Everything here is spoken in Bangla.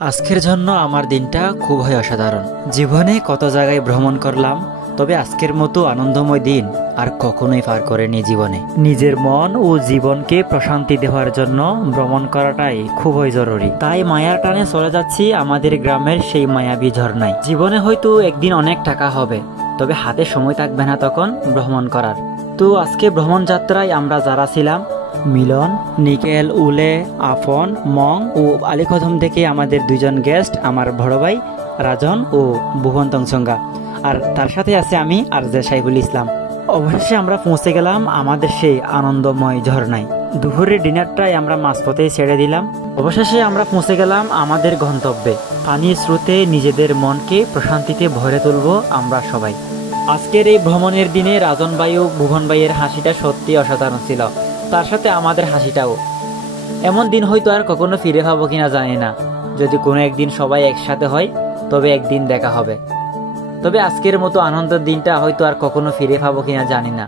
আজকের জন্য আমার দিনটা খুবই অসাধারণ। জীবনে কত জায়গায় ভ্রমণ করলাম, তবে আজকের মতো আনন্দময় দিন আর কখনোই পার করেনি জীবনে। নিজের মন ও জীবনকে প্রশান্তি দেওয়ার জন্য ভ্রমণ করাটাই খুবই জরুরি। তাই মায়ার টানে চলে যাচ্ছি আমাদের গ্রামের সেই মায়াবী ঝর্ণায়। জীবনে হয়তো একদিন অনেক টাকা হবে, তবে হাতে সময় থাকবে না তখন ভ্রমণ করার। তো আজকে ভ্রমণ যাত্রায় আমরা যারা ছিলাম, মিলন, নিকেল, উলে, আফন, মং ও আলীকদম থেকে আমাদের দুইজন গেস্ট, আমার বড় ভাই রাজন ও ভুবন তংসঙ্গা, আর তার সাথে আছে আমি আর জে সাইফুল ইসলাম। অবশেষে আমরা পৌঁছে গেলাম আমাদের সেই আনন্দময় ঝর্ণায়। দুপুরের ডিনারটাই আমরা মাঝপথেই ছেড়ে দিলাম। অবশেষে আমরা পৌঁছে গেলাম আমাদের গন্তব্যে। পানির স্রোতে নিজেদের মনকে প্রশান্তিতে ভরে তুলব আমরা সবাই। আজকের এই ভ্রমণের দিনে রাজন ভাই ও ভুবন ভাইয়ের হাসিটা সত্যি অসাধারণ ছিল, তার সাথে আমাদের হাসিটাও। এমন দিন হয়তো আর কখনো ফিরে পাবো কিনা জানি না। যদি কোনো একদিন সবাই একসাথে হয় তবে একদিন দেখা হবে, তবে আজকের মতো আনন্দের দিনটা হয়তো আর কখনো ফিরে পাবো কিনা জানি না।